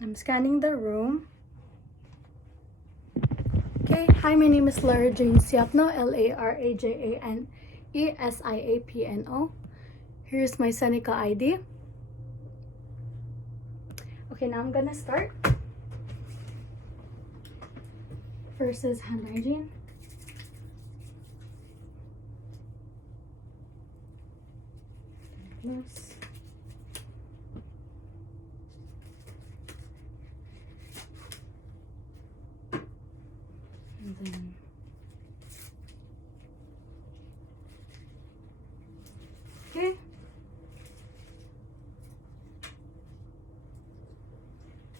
I'm scanning the room. Okay, hi, my name is Lara Siapno, LARAJANESIAPNO. Here's my Seneca ID. Okay, now I'm gonna start. First is hand hygiene. Gloves. And then okay.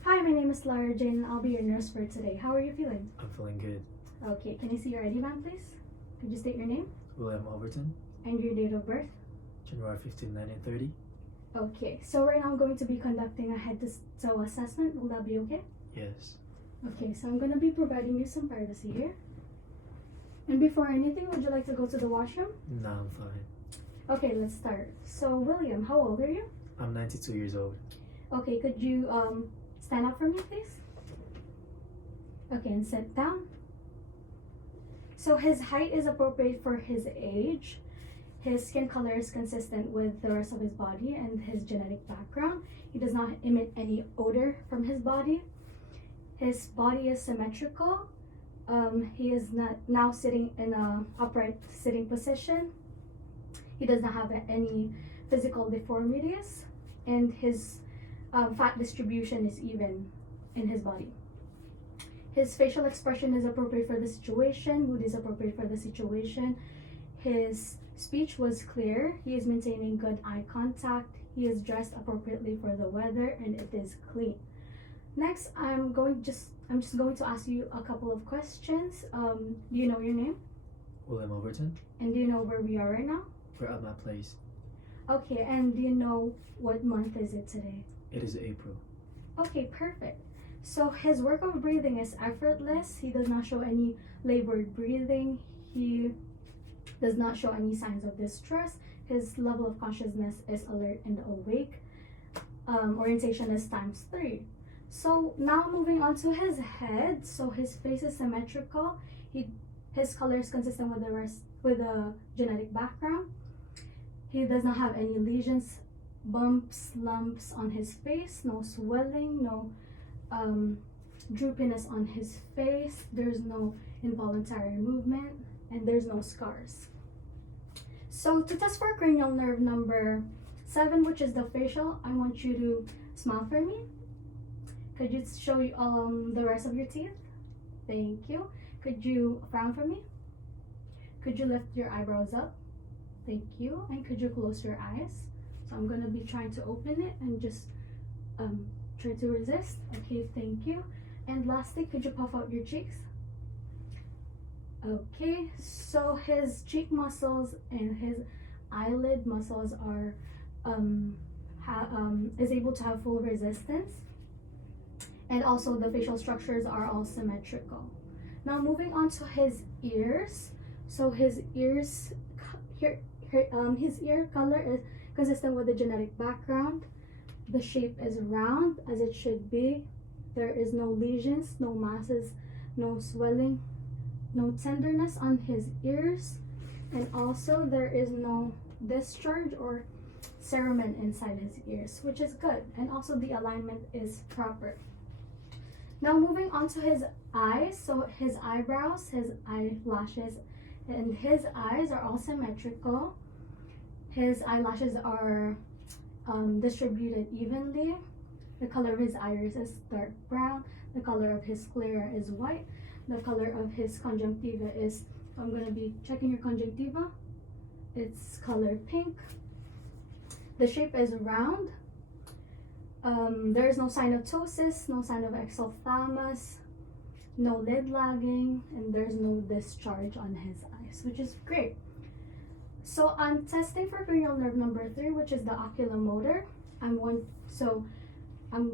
Hi, my name is Lara Jane. I'll be your nurse for today. How are you feeling? I'm feeling good. Okay, can I see your ID band, please? Could you state your name William Overton, and your date of birth? January 15, 1930. Okay, so right now I'm going to be conducting a head to toe assessment. Will that be okay? Yes. Okay, so I'm going to be providing you some privacy here. And before anything, would you like to go to the washroom? No, I'm fine. Okay, let's start. So, William, how old are you? I'm 92 years old. Okay, could you stand up for me, please? Okay, and sit down. So his height is appropriate for his age. His skin color is consistent with the rest of his body and his genetic background. He does not emit any odor from his body. His body is symmetrical. He is not now sitting in a upright sitting position. He does not have any physical deformities, and his fat distribution is even in his body. His facial expression is appropriate for the situation. Mood is appropriate for the situation. His speech was clear. He is maintaining good eye contact. He is dressed appropriately for the weather, and it is clean. Next, I'm just going to ask you a couple of questions. Do you know your name? William Overton. And do you know where we are right now? We're at my place. Okay, and do you know what month is it today? It is April. Okay, perfect. So his work of breathing is effortless. He does not show any labored breathing. He does not show any signs of distress. His level of consciousness is alert and awake. Orientation is ×3. So now moving on to his head. So his face is symmetrical. His color is consistent with the genetic background. He does not have any lesions, bumps, lumps on his face, no swelling, no droopiness on his face. There's no involuntary movement, and there's no scars. So to test for cranial nerve number 7, which is the facial, I want you to smile for me. Could you show the rest of your teeth? Thank you. Could you frown for me? Could you lift your eyebrows up? Thank you. And could you close your eyes? So I'm gonna be trying to open it and just try to resist. Okay, thank you. And lastly, could you puff out your cheeks? Okay, so his cheek muscles and his eyelid muscles are is able to have full resistance, and also the facial structures are all symmetrical. Now moving on to his ears. So his ears here, his ear color is consistent with the genetic background. The shape is round as it should be. There is no lesions, no masses, no swelling, no tenderness on his ears, and also there is no discharge or cerumen inside his ears, which is good, and also the alignment is proper. Now moving on to his eyes. So his eyebrows, his eyelashes, and his eyes are all symmetrical. His eyelashes are distributed evenly. The color of his iris is dark brown. The color of his sclera is white. The color of his conjunctiva is, I'm going to be checking your conjunctiva. It's color pink. The shape is round. There is no sign of ptosis, no sign of exophthalmos, no lid lagging, and there's no discharge on his eyes, which is great. So I'm testing for cranial nerve number 3, which is the oculomotor. I'm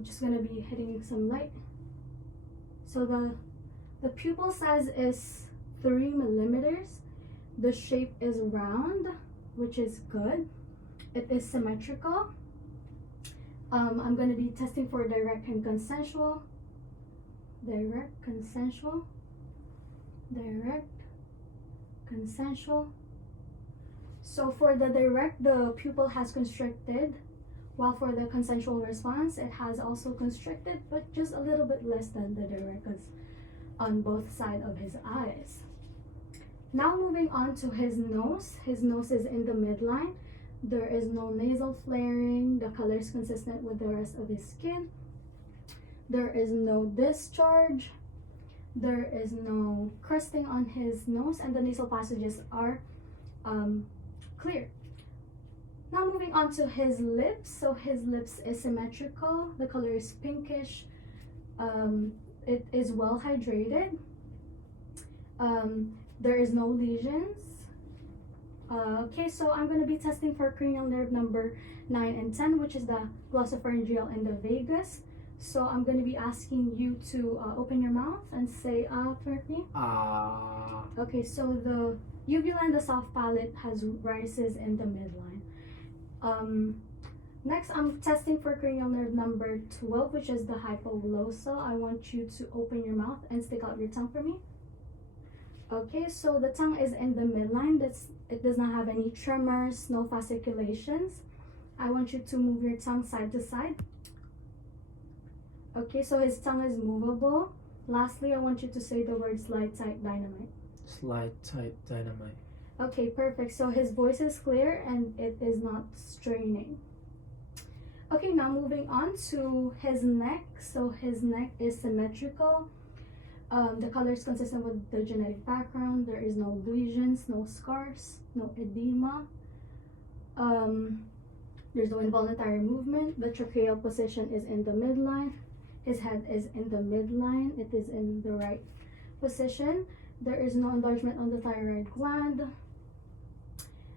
just gonna be hitting some light. So the pupil size is 3 millimeters. The shape is round, which is good. It is symmetrical. I'm going to be testing for direct and consensual. Direct, consensual. Direct, consensual. So for the direct, the pupil has constricted, while for the consensual response, it has also constricted, but just a little bit less than the direct, because on both sides of his eyes. Now moving on to his nose. His nose is in the midline. There is no nasal flaring. The color is consistent with the rest of his skin. There is no discharge. There is no crusting on his nose, and the nasal passages are clear. Now moving on to his lips. So his lips is symmetrical. The color is pinkish. It is well hydrated. There is no lesions. Okay, so I'm going to be testing for cranial nerve number 9 and 10, which is the glossopharyngeal and the vagus. So I'm going to be asking you to open your mouth and say for me. Okay, so the uvula and the soft palate has rises in the midline. Next, I'm testing for cranial nerve number 12, which is the hypoglossal. I want you to open your mouth and stick out your tongue for me. Okay, so the tongue is in the midline. It does not have any tremors, no fasciculations. I want you to move your tongue side to side. Okay, so his tongue is movable. Lastly, I want you to say the word slide type dynamite. Slide type dynamite. Okay, perfect. So his voice is clear and it is not straining. Okay, now moving on to his neck. So his neck is symmetrical. The color is consistent with the genetic background. There is no lesions, no scars, no edema. There's no involuntary movement. The tracheal position is in the midline. His head is in the midline. It is in the right position. There is no enlargement on the thyroid gland.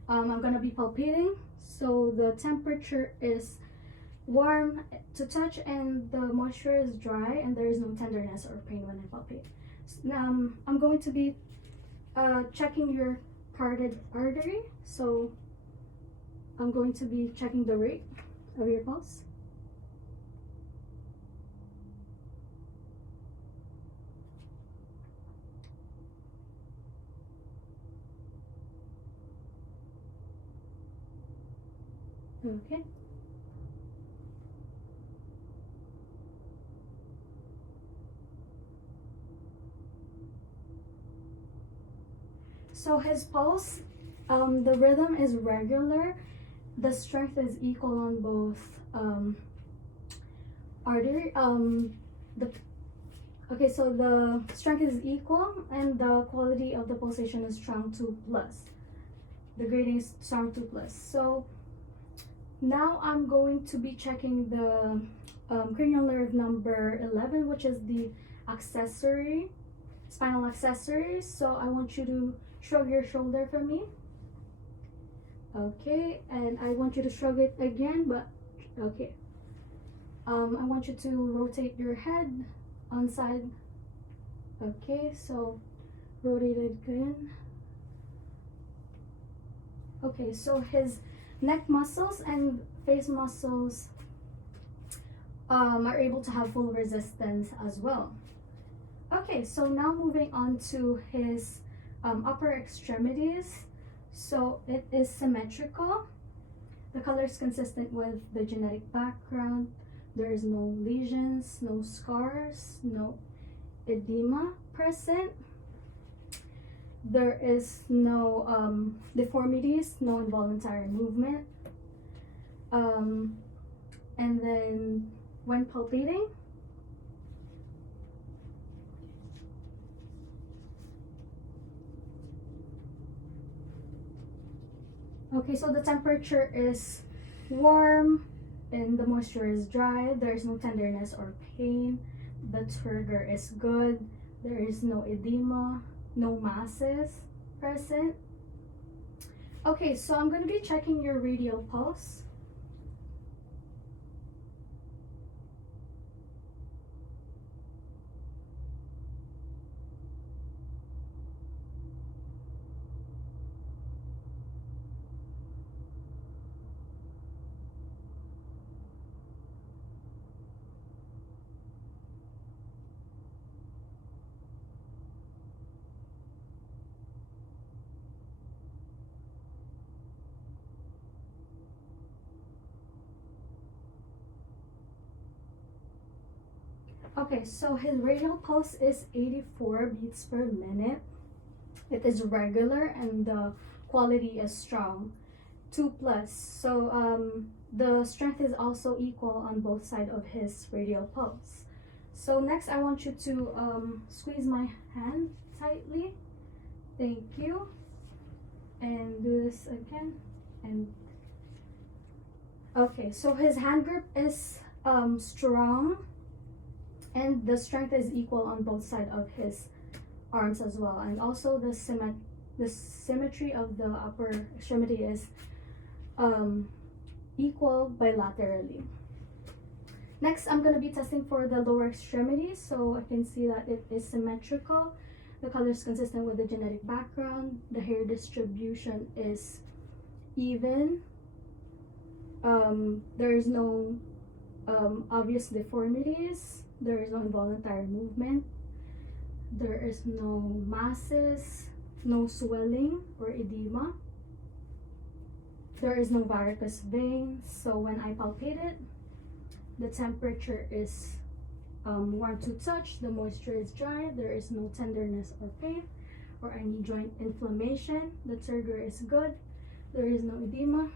I'm going to be palpating. So the temperature is warm to touch and the moisture is dry and there is no tenderness or pain when I palpate. Now I'm going to be checking your carotid artery. So I'm going to be checking the rate of your pulse. Okay. So his pulse, the rhythm is regular. The strength is equal on both artery. Okay, so the strength is equal and the quality of the pulsation is strong 2+. The grading is strong 2+. So now I'm going to be checking the cranial nerve number 11, which is the accessory, spinal accessory. So I want you to shrug your shoulder for me. Okay, and I want you to shrug it again, but okay. I want you to rotate your head on side. Okay, so rotate it again. Okay, so his neck muscles and face muscles are able to have full resistance as well. Okay, so now moving on to his upper extremities. So it is symmetrical. The color is consistent with the genetic background. There is no lesions, no scars, no edema present. There is no deformities, no involuntary movement. And then when palpating, okay, so the temperature is warm and the moisture is dry. There is no tenderness or pain. The turgor is good. There is no edema, no masses present. Okay, so I'm going to be checking your radial pulse. Okay, so his radial pulse is 84 beats per minute. It is regular and the quality is strong. 2 plus. So the strength is also equal on both sides of his radial pulse. So next I want you to squeeze my hand tightly. Thank you. And do this again. And okay, so his hand grip is strong and the strength is equal on both sides of his arms as well. And also the symmetry of the upper extremity is equal bilaterally. Next, I'm going to be testing for the lower extremity. So I can see that it is symmetrical. The color is consistent with the genetic background. The hair distribution is even. There is no obvious deformities. There is no involuntary movement. There is no masses, no swelling or edema. There is no varicose veins. So when I palpate it, the temperature is warm to touch. The moisture is dry. There is no tenderness or pain or any joint inflammation. The turgor is good. There is no edema.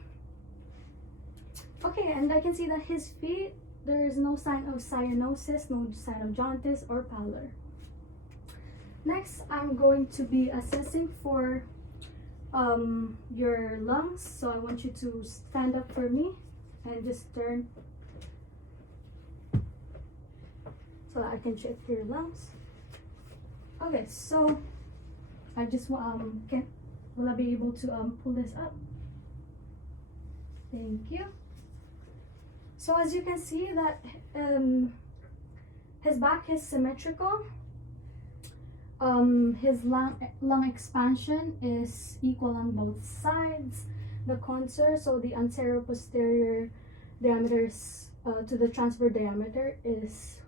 Okay, and I can see that his feet, there is no sign of cyanosis, no sign of jaundice or pallor. Next, I'm going to be assessing for your lungs. So I want you to stand up for me and just turn so that I can check your lungs. Okay, so I just will I be able to pull this up? Thank you. So as you can see that his back is symmetrical. His lung expansion is equal on both sides. The contour, so the anterior posterior diameters to the transverse diameter is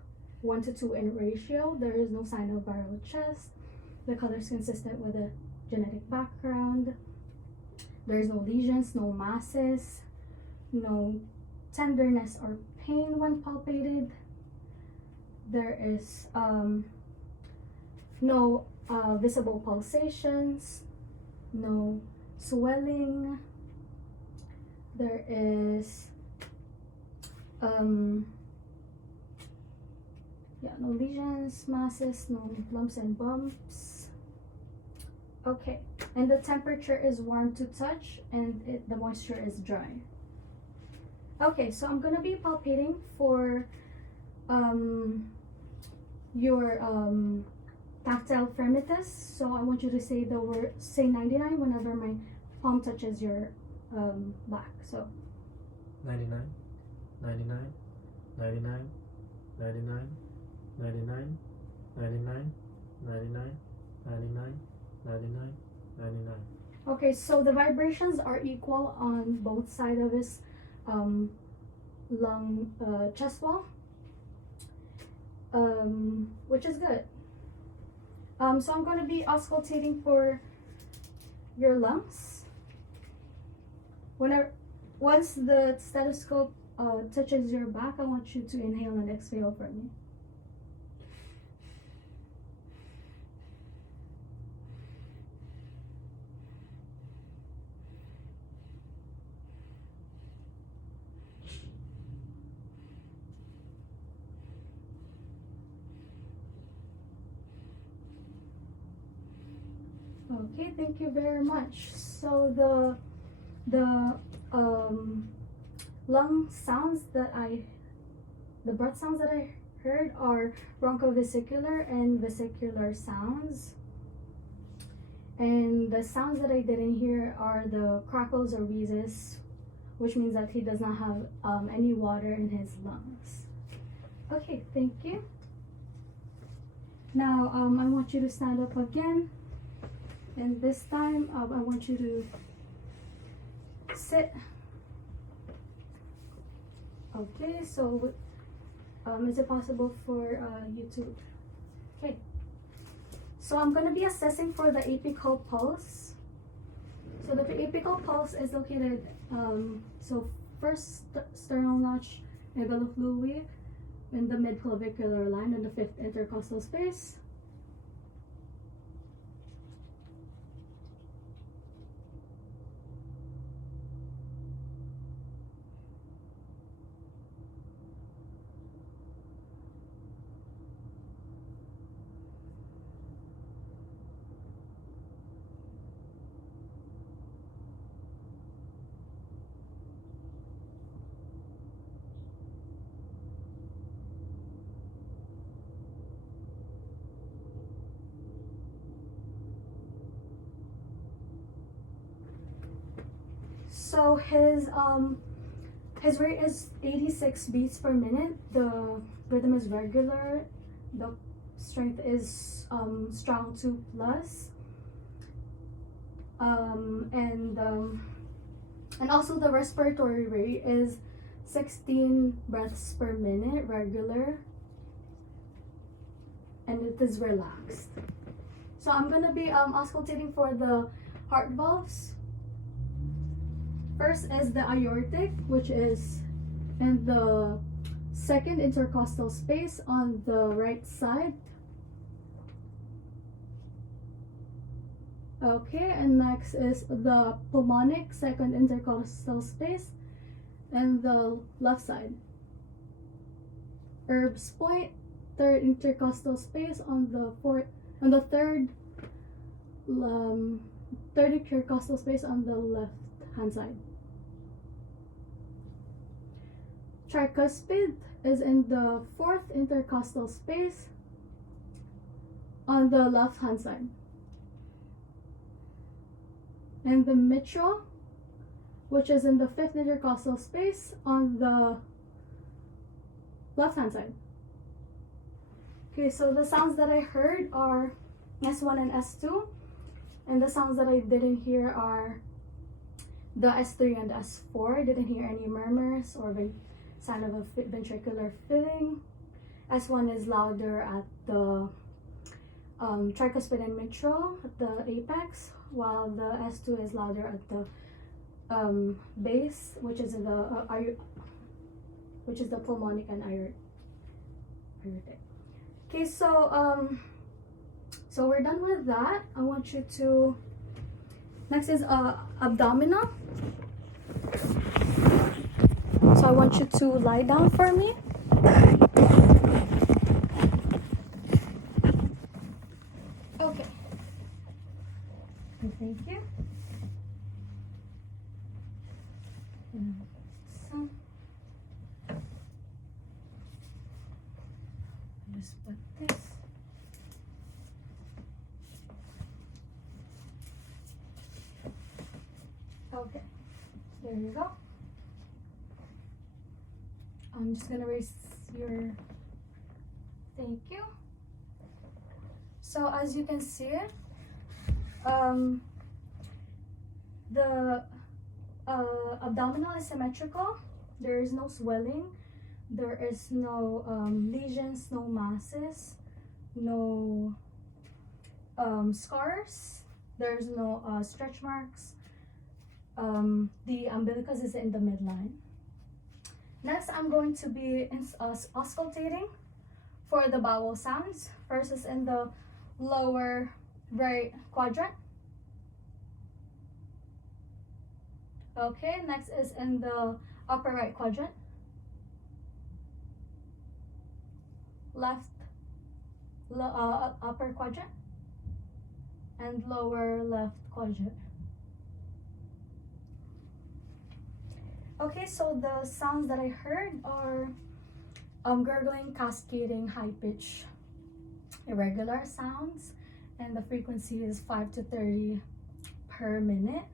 1:2 in ratio. There is no sign of viral chest. The color is consistent with the genetic background. There is no lesions, no masses, no tenderness or pain when palpated. There is no visible pulsations, no swelling. There is no lesions, masses, no lumps and bumps. Okay, and the temperature is warm to touch and the moisture is dry. Okay, so I'm gonna be palpating for your tactile firmitas. So I want you to say the word, say 99 whenever my palm touches your back. So 99, 99, 99, 99, 99, 99, 99, 99, 99, 99. okay, so the vibrations are equal on both sides of his lung chest wall, which is good. So I'm going to be auscultating for your lungs. Once the stethoscope touches your back, I want you to inhale and exhale for me. Okay, thank you very much. So the lung sounds that the breath sounds that I heard are bronchovesicular and vesicular sounds. And the sounds that I didn't hear are the crackles or wheezes, which means that he does not have any water in his lungs. Okay, thank you. Now I want you to stand up again. And this time, I want you to sit. Okay, so is it possible for you to? Okay. So I'm going to be assessing for the apical pulse. So the apical pulse is located, so first sternal notch, megalofluid, in the mid-clavicular line in the fifth intercostal space. So his rate is 86 beats per minute. The rhythm is regular. The strength is strong 2 plus. And also the respiratory rate is 16 breaths per minute, regular, and it is relaxed. So I'm gonna be auscultating for the heart valves. First is the aortic, which is in the second intercostal space on the right side. Okay, and next is the pulmonic, second intercostal space, and the left side. Herb's point, third intercostal space on the third intercostal space on the left hand side. Tricuspid is in the fourth intercostal space on the left hand side. And the mitral, which is in the fifth intercostal space on the left hand side. Okay, so the sounds that I heard are S1 and S2, and the sounds that I didn't hear are the S3 and S4. I didn't hear any murmurs or sign of a ventricular filling. S1 is louder at the tricuspid and mitral at the apex, while the S2 is louder at the base, which is the pulmonic and aortic. Okay, so we're done with that. I want you to, next is abdominal. So I want you to lie down for me. Okay. Thank you. So just put this. Okay, there you go. I'm just gonna raise your, thank you. So as you can see, the abdominal is symmetrical. There is no swelling. There is no lesions, no masses, no scars. There's no stretch marks. The umbilicus is in the midline. Next, I'm going to be auscultating for the bowel sounds. First is in the lower right quadrant. Okay, next is in the upper right quadrant. Upper quadrant. And lower left quadrant. Okay, so the sounds that I heard are gurgling, cascading, high-pitch, irregular sounds, and the frequency is 5 to 30 per minute.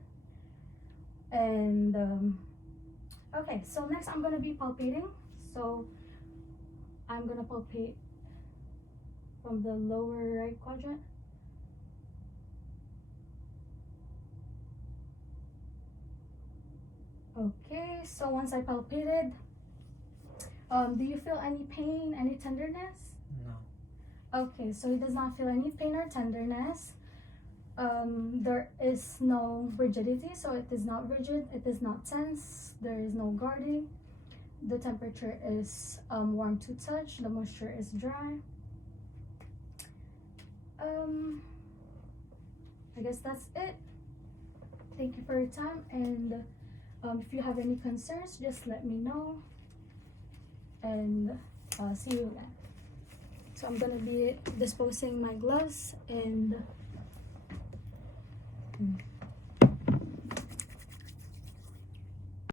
And okay, so next I'm gonna be palpating. So I'm gonna palpate from the lower right quadrant. Okay, so once I palpated, do you feel any pain, any tenderness? No. Okay, so he does not feel any pain or tenderness. There is no rigidity, so it is not rigid, it is not tense, there is no guarding. the temperature is warm to touch, the moisture is dry. I guess that's it. Thank you for your time, and if you have any concerns, just let me know, and see you then. So I'm gonna be disposing my gloves and